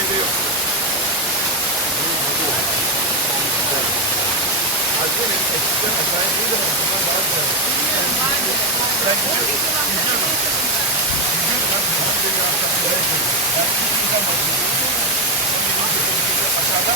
Türkiye'de yok. Aslında eskiden aşağıya değil ama bunlar daha güzel. Bilmiyorum vardı. Ben O gidiyorum. videodan Gidiyorum. Ben aşağıda